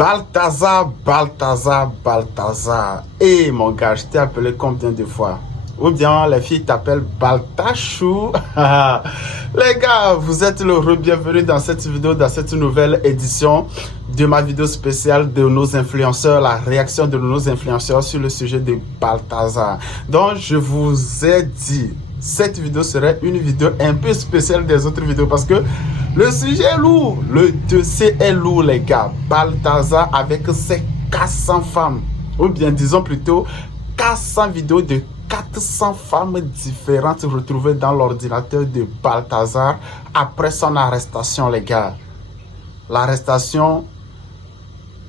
Balthazar. Eh mon gars, je t'ai appelé combien de fois? Ou bien les filles t'appellent Baltachou. Les gars, vous êtes le bienvenue dans cette vidéo, dans cette nouvelle édition de ma vidéo spéciale de nos influenceurs, la réaction de nos influenceurs sur le sujet de Balthazar. Donc, je vous ai dit, cette vidéo serait une vidéo un peu spéciale des autres vidéos parce que le sujet est lourd, le dossier est lourd, les gars. Balthazar avec ses 400 femmes, ou bien disons plutôt 400 vidéos de 400 femmes différentes retrouvées dans l'ordinateur de Balthazar après son arrestation, les gars. L'arrestation,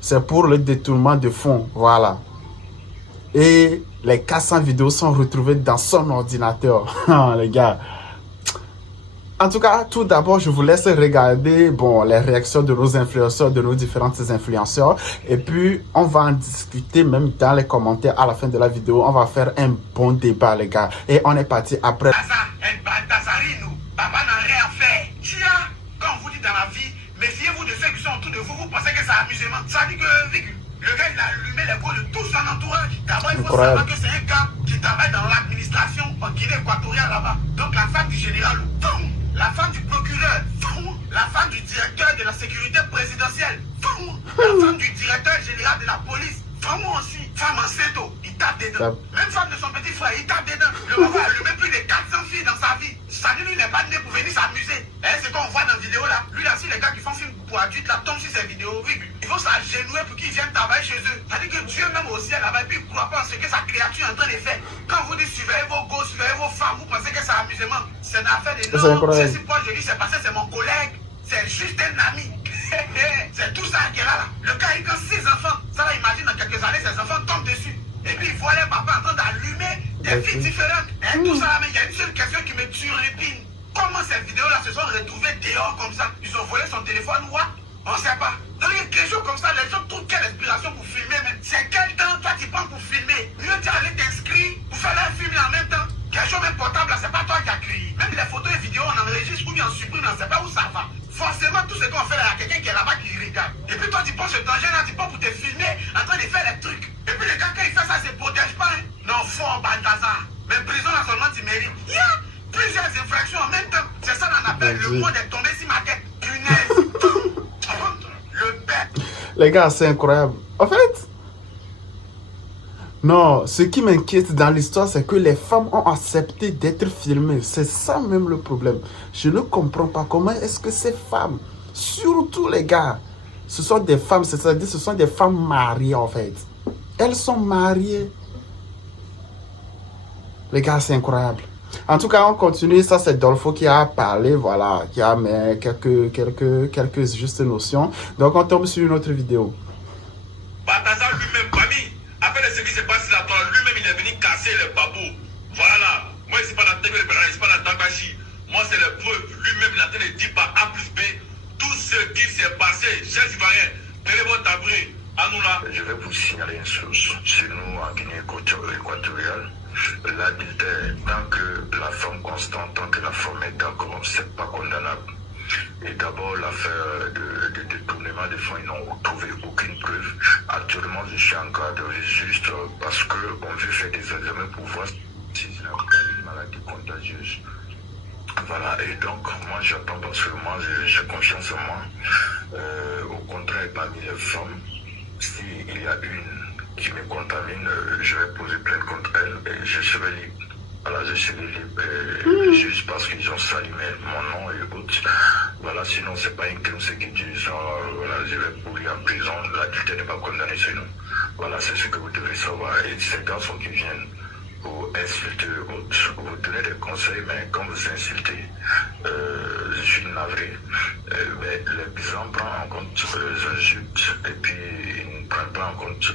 c'est pour le détournement de fonds, voilà. Et les 400 vidéos sont retrouvées dans son ordinateur, les gars. En tout cas, tout d'abord, je vous laisse regarder les réactions de nos influenceurs, de nos différents influenceurs. Et puis, on va en discuter même dans les commentaires à la fin de la vidéo. On va faire un bon débat, les gars. Et on est parti après. Papa n'a rien fait. Quand on vous dit dans la vie, méfiez-vous de ceux qui sont autour de vous. Vous pensez que c'est amusement. Ça dit que le gars, il a allumé les pots de tout son entourage. D'abord, il faut savoir que c'est un gars qui travaille dans l'administration en Guinée équatoriale là-bas. Donc, la femme du général, la femme du procureur, la femme du directeur de la sécurité présidentielle, la femme du directeur général de la police, femme aussi, femme enceinte, il tape dedans. Même femme de son petit frère, il tape dedans. Le maman a allumé plus de 400 filles dans sa vie. Ça dit, lui, il n'est pas né pour venir s'amuser. C'est qu'on voit dans la vidéo là. Lui là, si les gars qui font film pour adultes là tombent sur ces vidéos, il faut s'agenouiller pour qu'ils viennent travailler chez eux. Ça dit que Dieu même au ciel là-bas, et puis il ne croit pas en ce que sa créature est en train de faire. Quand vous dites surveillez vos gosses, surveillez vos femmes, vous pensez que c'est amusement. C'est une affaire de non. C'est si moi je dis c'est passé, c'est mon collègue. C'est juste un ami. C'est tout ça qu'il a là. Le gars il a 6 enfants. Ça là, imagine dans quelques années, ses enfants tombent dessus. Et puis il voit les papas en train d'allumer des filles différentes. Tout ça là, mais il y a une seule question qui me turlupine. Comment ces vidéos là se sont retrouvées dehors comme ça? Ils ont volé son téléphone ou quoi? On ne sait pas. Donc il y a quelque chose comme ça, les gens trouvent quelle inspiration pour filmer. C'est quel temps toi tu prends pour filmer? Mieux tu aller t'inscrire pour faire un film en même temps. Quelque chose même portable là, c'est pas toi qui as créé. Même les photos et vidéos, on enregistre ou bien on supprime, on ne sait pas où ça va. Forcément, tout ce qu'on fait là, il y a quelqu'un qui est là-bas qui regarde. Et puis toi tu penses ce danger là, tu penses pour te filmer en train de faire les trucs. Et puis le gars quand il fait ça, il ne se protège pas. Non, fort Balthazar. Mais prison là seulement tu mérites. Plusieurs infractions en même temps. C'est ça qu'on appelle le monde est tombé sur ma tête. Punaise. Le bête. Les gars, c'est incroyable. En fait, non, ce qui m'inquiète dans l'histoire, c'est que les femmes ont accepté d'être filmées. C'est ça même le problème. Je ne comprends pas comment est-ce que ces femmes, surtout les gars, ce sont des femmes, c'est-à-dire ce sont des femmes mariées en fait. Elles sont mariées. Les gars, c'est incroyable. En tout cas, on continue. Ça, c'est Dolfo qui a parlé, voilà, qui a mis quelques justes notions. Donc, on tombe sur une autre vidéo. Balthazar lui-même, Bami, après ce qui s'est passé là, lui-même, il est venu casser les babous. Voilà. Moi, je ne suis pas dans le je ne suis pas dans Takashi. Moi, c'est le preuve. Lui-même, il a train de dire par A plus B tout ce qui s'est passé. Chers citoyens, tenez votre abri. À nous là. Je vais vous signaler une chose. Chez nous, en Guinée équatoriale, l'adultère, tant que la femme constante, tant que la femme est d'accord, c'est pas condamnable. Et d'abord, l'affaire de détournement des fonds, ils n'ont trouvé aucune preuve. Actuellement, je suis en garde juste parce qu'on veut faire des examens pour voir si il n'a pas une maladie contagieuse. Voilà, et donc, moi, j'attends parce que moi, j'ai confiance en moi. Au contraire, parmi les femmes, s'il y a une qui me contamine, je vais poser plainte contre elle et je serai libre. Voilà, je serai libre juste parce qu'ils ont salué mon nom et autres. Voilà, sinon c'est pas un crime ce qu'ils disent. Voilà, je vais pourrir en prison. L'adulte n'est pas condamné chez nous. Voilà, c'est ce que vous devez savoir. Et ces garçons qui viennent pour insulter autres, vous donnez des conseils, mais quand vous insultez, je suis navré. Mais les gens prennent en compte les insultes et puis ils ne prennent pas en compte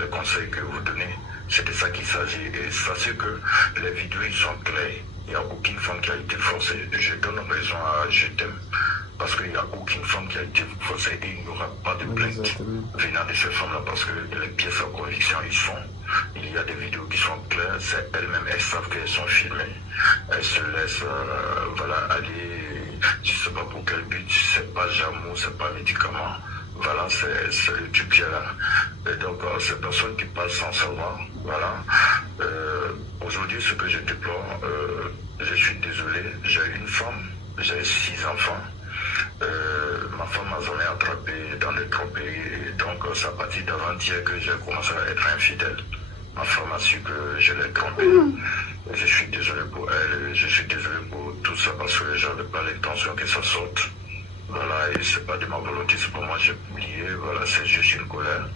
les conseils que vous donnez. C'est de ça qu'il s'agit. Et sachez que les vidéos ils sont claires. Il n'y a aucune femme qui a été forcée. Je donne raison à Je t'aime. Parce qu'il n'y a aucune femme qui a été forcée et il n'y aura pas de plainte venant de ces femmes-là parce que les pièces en conviction, ils font. Il y a des vidéos qui sont claires, c'est elles-mêmes, elles savent qu'elles sont filmées. Elles se laissent voilà, aller, je ne sais pas pour quel but, c'est pas jamour, c'est pas médicament. Voilà, c'est le type qui est là. Et donc, ces personnes qui passent sans savoir, voilà. Aujourd'hui, ce que je déplore, je suis désolé, j'ai une femme, j'ai 6 enfants. Ma femme m'a jamais attrapé dans les tromperies, et donc c'est à partir d'avant-hier que j'ai commencé à être infidèle. Ma femme a su que je l'ai trompée. Je suis désolé pour elle, je suis désolé pour tout ça parce que j'avais pas l'intention que ça sorte. Voilà, et c'est pas de ma volonté, c'est pour moi j'ai publié, voilà, c'est juste une colère.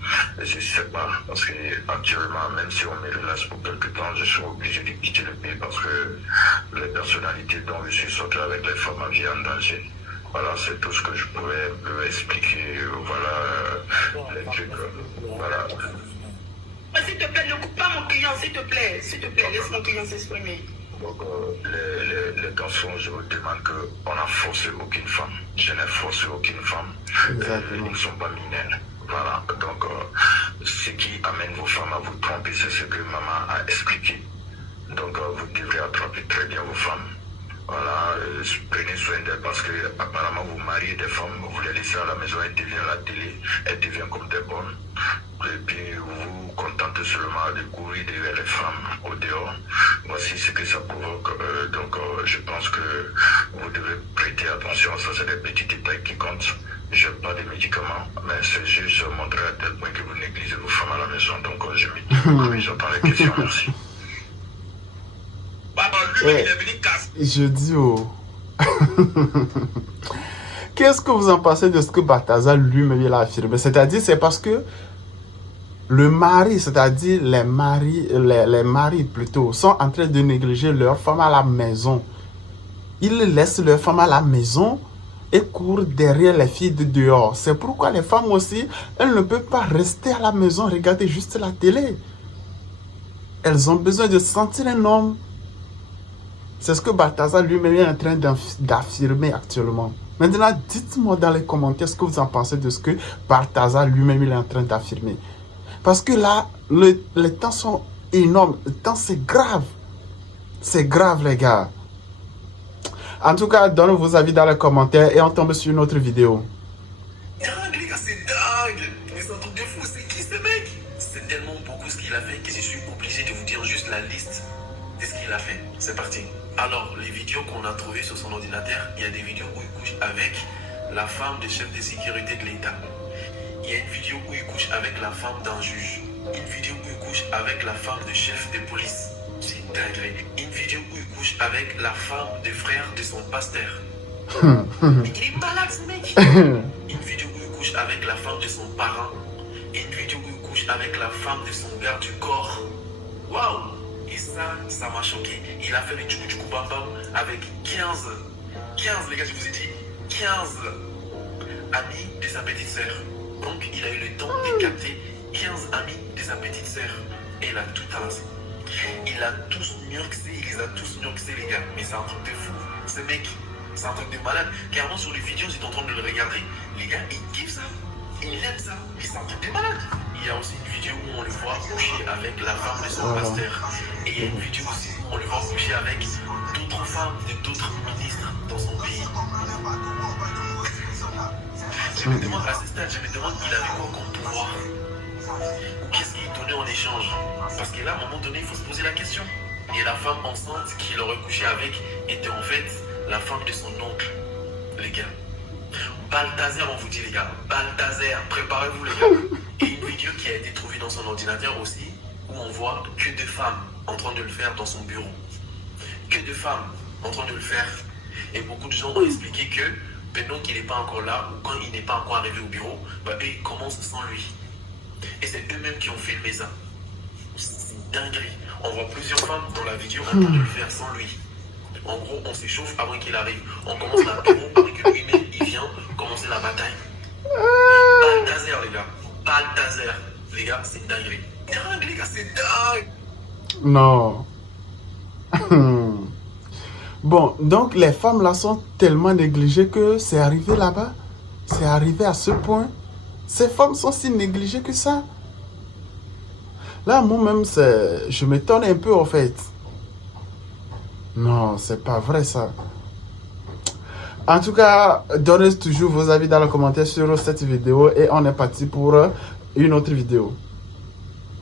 Et je sais pas, parce que actuellement, même si on me relâche pour quelque temps, je suis obligé de quitter le pays parce que les personnalités dont je suis sorti avec les femmes vie en danger. Voilà, c'est tout ce que je pouvais un peu expliquer, voilà, les trucs, voilà. S'il te plaît, ne coupe pas mon client, s'il te plaît, laisse mon client s'exprimer. Donc, les garçons, je vous demande qu'on n'a forcé aucune femme. Je n'ai forcé aucune femme. Ils ne sont pas mineurs. Voilà. Donc, ce qui amène vos femmes à vous tromper, c'est ce que maman a expliqué. Donc, vous devrez attraper très bien vos femmes. Voilà, prenez soin d'elles parce que apparemment vous mariez des femmes, vous les laissez à la maison, elles deviennent la télé, elles deviennent comme des bonnes. Et puis vous vous contentez seulement de courir derrière les femmes au dehors. Voici ce que ça provoque. Donc je pense que vous devez prêter attention à ça, c'est des petits détails qui comptent. Je n'ai pas de médicaments, mais c'est juste montrer à tel point que vous négligez vos femmes à la maison. Donc je me dis, j'attends les questions, merci. Je dis oh. Qu'est-ce que vous en pensez de ce que Balthazar lui-même a affirmé? C'est-à-dire, c'est parce que le mari, c'est-à-dire les maris plutôt, sont en train de négliger leur femme à la maison. Ils laissent leur femme à la maison et courent derrière les filles de dehors. C'est pourquoi les femmes aussi, elles ne peuvent pas rester à la maison, regarder juste la télé. Elles ont besoin de sentir un homme. C'est ce que Balthazar lui-même est en train d'affirmer actuellement. Maintenant, dites-moi dans les commentaires ce que vous en pensez de ce que Balthazar lui-même est en train d'affirmer. Parce que là, les temps sont énormes. Le temps, c'est grave. C'est grave, les gars. En tout cas, donnez vos avis dans les commentaires et on tombe sur une autre vidéo. Dingue, les gars, c'est dingue. Mais c'est un truc de fou. C'est qui ce mec? C'est tellement beaucoup ce qu'il a fait que je suis obligé de vous dire juste la liste de ce qu'il a fait. C'est parti. Alors, les vidéos qu'on a trouvées sur son ordinateur, il y a des vidéos où il couche avec la femme du chef de sécurité de l'État. Il y a une vidéo où il couche avec la femme d'un juge. Une vidéo où il couche avec la femme du chef de police. C'est dingue. Une vidéo où il couche avec la femme du frère de son pasteur. Mais il est malade ce mec. Une vidéo où il couche avec la femme de son parent. Et une vidéo où il couche avec la femme de son garde du corps. Waouh! Et ça m'a choqué. Il a fait le tchoukou bam bam avec 15, les gars, je vous ai dit, 15 amis de sa petite sœur. Donc, il a eu le temps de capter 15 amis de sa petite sœur. Et il a tout rasé. Il a tous murksé, il les a tous murksé, les gars. Mais c'est un truc de fou. Ce mec, c'est un truc de malade. Carrément, sur les vidéos, j'étais en train de le regarder. Les gars, ils kiffent ça. Ils aiment ça. Mais c'est un truc de malade. Il y a aussi une vidéo où on le voit coucher avec la femme de son pasteur. Et il y a une vidéo aussi où on le voit coucher avec d'autres femmes de d'autres ministres dans son pays. Je me demande, à ce stade, il avait quoi comme pouvoir? Ou qu'est-ce qu'il donnait en échange? Parce que là, à un moment donné, il faut se poser la question. Et la femme enceinte qu'il aurait couché avec était en fait la femme de son oncle, les gars. Balthazar, on vous dit, les gars. Balthazar, préparez-vous, les gars. Et une vidéo qui a été trouvée dans son ordinateur aussi, où on voit que deux femmes en train de le faire dans son bureau. Que deux femmes en train de le faire. Et beaucoup de gens ont expliqué que pendant qu'il n'est pas encore là, ou quand il n'est pas encore arrivé au bureau, bah, eux, ils commencent sans lui. Et c'est eux-mêmes qui ont filmé ça. C'est une dinguerie. On voit plusieurs femmes dans la vidéo en train de le faire sans lui. En gros, on s'échauffe avant qu'il arrive. On commence l'apéro pour que lui-même, il vient commencer la bataille. Balthazar, les gars. Balthazar. Les gars, c'est une dinguerie. Dingue, les gars, c'est dingue. Non. Bon, donc les femmes là sont tellement négligées que c'est arrivé là-bas. C'est arrivé à ce point. Ces femmes sont si négligées que ça. Là, moi-même, je m'étonne un peu en fait. Non, c'est pas vrai ça. En tout cas, donnez toujours vos avis dans les commentaires sur cette vidéo et on est parti pour une autre vidéo.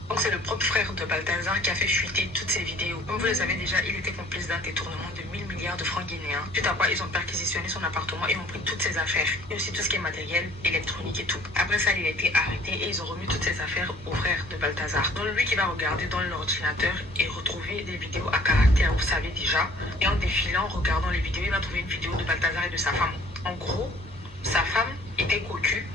Donc c'est le propre frère de Balthazar qui a fait fuiter toutes ces vidéos. Comme vous le savez déjà, il était complice d'un détournement de 1000 milliards de francs guinéens. Suite à quoi, ils ont perquisitionné son appartement et ont pris toutes ses affaires. Et aussi tout ce qui est matériel, électronique et tout. Après ça, il a été arrêté et ils ont remis toutes ses affaires au frère de Balthazar. Donc lui qui va regarder dans l'ordinateur et retrouver des vidéos à caractère, vous savez déjà. Et en défilant, en regardant les vidéos, il va trouver une vidéo de Balthazar et de sa femme. En gros, sa femme était cocu.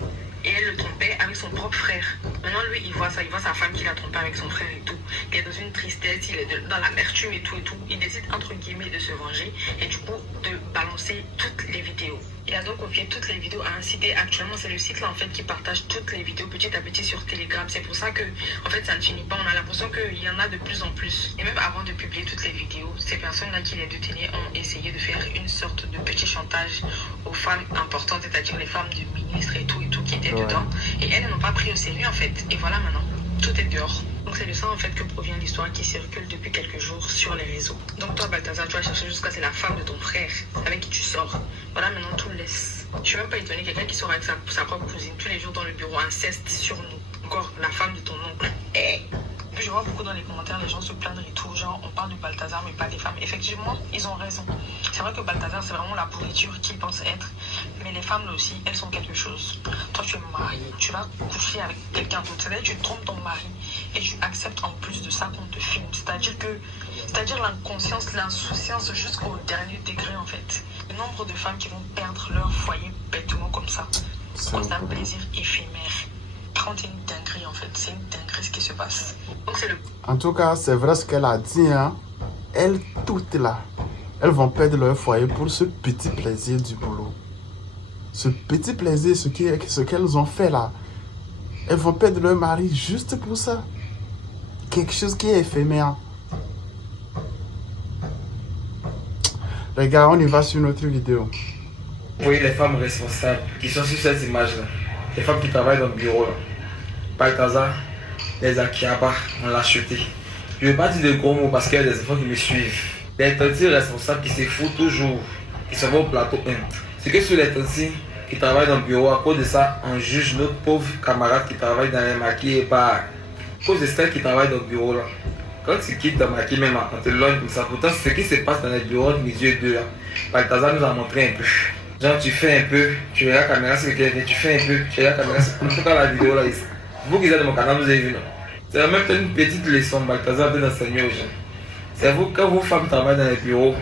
Et elle le trompait avec son propre frère. Maintenant, lui, il voit ça. Il voit sa femme qui l'a trompé avec son frère et tout. Il est dans une tristesse, il est dans l'amertume et tout et tout. Il décide, entre guillemets, de se venger et du coup, de balancer toutes les vidéos. Il a donc confié toutes les vidéos à un site. Et actuellement, c'est le site là, en fait, qui partage toutes les vidéos petit à petit sur Telegram. C'est pour ça que, en fait, ça ne finit pas. On a l'impression qu'il y en a de plus en plus. Et même avant de publier toutes les vidéos, ces personnes-là qui les détenaient ont essayé de faire une sorte de petit chantage aux femmes importantes, c'est-à-dire les femmes du ministre et tout qui étaient dedans. Et elles n'ont pas pris au sérieux, en fait. Et voilà maintenant, tout est dehors. Donc c'est de ça, en fait, que provient l'histoire qui circule depuis quelques jours sur les réseaux. Donc toi, Balthazar, tu vas chercher jusqu'à c'est la femme de ton frère avec qui tu sors. Voilà, maintenant, tout laisse. Je suis même pas étonné, quelqu'un qui sort avec sa propre cousine tous les jours dans le bureau, inceste sur nous. Encore la femme de ton oncle. Je vois beaucoup dans les commentaires les gens se plaindre et tout, genre on parle de Balthazar mais pas des femmes. Effectivement, ils ont raison. C'est vrai que Balthazar c'est vraiment la pourriture qu'il pense être, mais les femmes là aussi, elles sont quelque chose. Toi tu es marié, tu vas coucher avec quelqu'un d'autre, c'est-à-dire tu trompes ton mari et tu acceptes en plus de ça qu'on te filme. C'est-à-dire l'inconscience, l'insouciance jusqu'au dernier degré en fait. Le nombre de femmes qui vont perdre leur foyer bêtement comme ça, à cause d'un plaisir éphémère. C'est une dinguerie en fait, c'est une dinguerie ce qui se passe. Donc c'est le... En tout cas, c'est vrai ce qu'elle a dit, hein. Elles toutes là, elles vont perdre leur foyer pour ce petit plaisir du boulot. Ce petit plaisir, ce qu'elles ont fait là. Elles vont perdre leur mari juste pour ça. Quelque chose qui est éphémère. Les gars, on y va sur une autre vidéo. Vous voyez les femmes responsables qui sont sur cette image là. Les femmes qui travaillent dans le bureau là. Balthazar, les Akiaba, on l'a acheté. Je ne vais pas dire de gros mots parce qu'il y a des enfants qui me suivent. Les tantis responsables qui se foutent toujours, qui se vont au plateau 1. C'est que sur les tantis qui travaillent dans le bureau, à cause de ça, on juge notre pauvre camarade qui travaille dans les maquis et pas. À cause de celle qui travaille dans le bureau là. Quand tu quittes le maquis, même on te loin comme ça. Pourtant, ce qui se passe dans les bureaux de mes yeux deux là, Balthazar nous a montré un peu. Genre, tu fais un peu, tu regardes la caméra, c'est quelqu'un, tu fais un peu, tu regardes la caméra, en tout cas la vidéo là, ici. Vous qui êtes dans mon canal, vous avez vu, non? C'est en même temps une petite leçon, Balthazar peut enseigner aux gens. C'est vous, quand vos femmes travaillent dans les bureaux,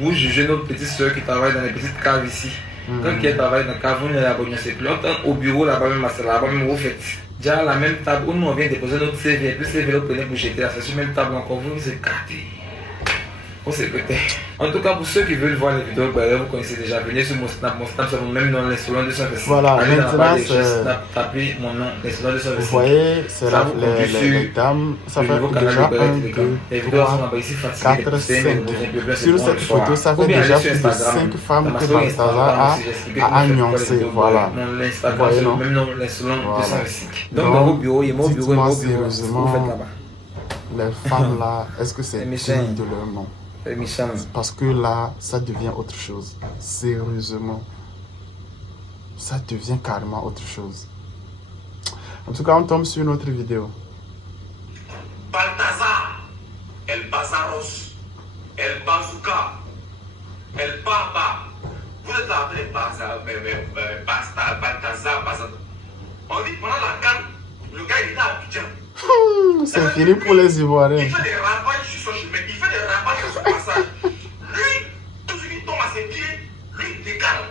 vous jugez nos petites soeurs qui travaillent dans les petites caves ici. Quand elles travaillent dans la cave, vous ne la connaissez plus. Longtemps au bureau là-bas, même là-bas, même vous faites. Déjà à la même table où nous on vient déposer notre CV, et puis CV, vous prenez pour jeter, c'est sur la même table encore, vous vous écartez. On s'est pété. En tout cas, pour ceux qui veulent voir les vidéos, vous connaissez déjà. Venez sur mon snap c'est mon même nom, l'insolent 226. Voilà, maintenant tapez mon nom, l'insolent 226. Vous voyez, c'est là les dames. Ça fait déjà 1, 2, 3, 4, 5. Sur cette photo, ça fait déjà plus de 5 femmes que Balthazar a agnoncé. Voilà. Vous voyez, non? Même nom, l'insolent 226. Donc, dans vos bureaux, il y a mon bureau et mon bureau. Ce que vous faites là-bas. Les femmes là, est-ce que c'est digne de leur nom? Parce que là, ça devient autre chose. Sérieusement. Ça devient carrément autre chose. En tout cas, on tombe sur une autre vidéo. Balthazar, El Bazaros, El Bazooka, El Baba. Vous êtes appelé Balthazar. On dit pendant la canne, le gars il était à Abidjan. C'est fini pour les Ivoiriens. Il fait des ravages sur son chemin, il fait des ravages sur son passage. Lui, tout ce qui tombe à ses pieds, lui il décale.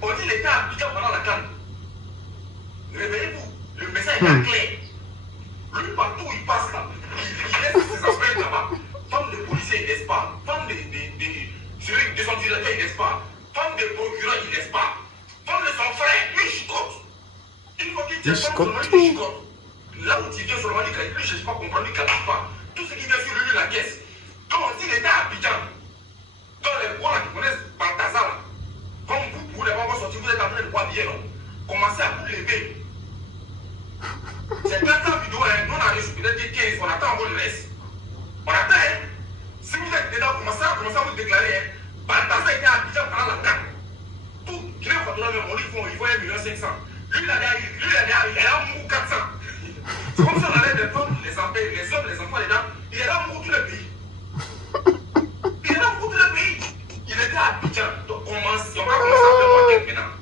On dit qu'il était à Abidjan pendant la canne. Réveillez-vous, le message est clair. Lui, partout où il passe là, il laisse ses affaires là-bas. Femme de policier, il laisse pas. Femme de son directeur, il laisse pas. Femme de procureur, il laisse pas. Femme de son frère, lui, il chicote. Une fois qu'il tient femme seulement, lui, il chicote. Là où tu viens seulement, lui, ne cherche pas à comprendre, lui, ne capte pas. Tout ce qui vient sur lui, la caisse. Donc, on dit qu'il était à Abidjan. Dans les bois là qui connaissent Balthazar là. Comme vous pouvez pas sortir, vous êtes en train de boire bien, non? Commencez à vous lever. C'est 400 vidéos, hein. Nous on a reçu peut-être 15, on attend encore le reste. On attend, hein. Si vous êtes dedans, commencez à vous déclarer, hein. Balthazar était à Abidjan pendant la canne. Guinée Équatoriale, même, on dit qu'il faut 1,5 million. Lui, il a mouru 400. C'est comme ça on allait les femmes, les hommes, les enfants, les dames. Il est là pour tout le pays. Il est là pour tout le pays. Il était à Abidjan. Donc, on va commencer à faire mon tête maintenant.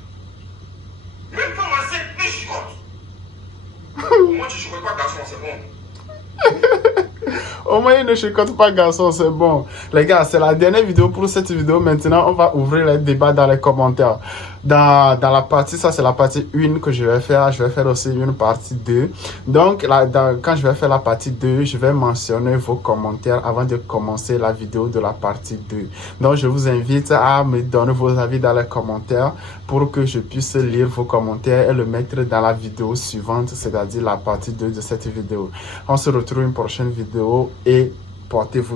Même pas enceinte, mais je chicote. Au moins, tu chicotes pas, garçon, c'est bon. Au moins, il ne chicote pas, garçon, c'est bon. Les gars, c'est la dernière vidéo pour cette vidéo. Maintenant, on va ouvrir les débats dans les commentaires. Dans la partie, ça c'est la partie 1 que je vais faire. Je vais faire aussi une partie 2. Donc, quand je vais faire la partie 2, je vais mentionner vos commentaires avant de commencer la vidéo de la partie 2. Donc, je vous invite à me donner vos avis dans les commentaires pour que je puisse lire vos commentaires et le mettre dans la vidéo suivante, c'est-à-dire la partie 2 de cette vidéo. On se retrouve une prochaine vidéo et portez-vous bien.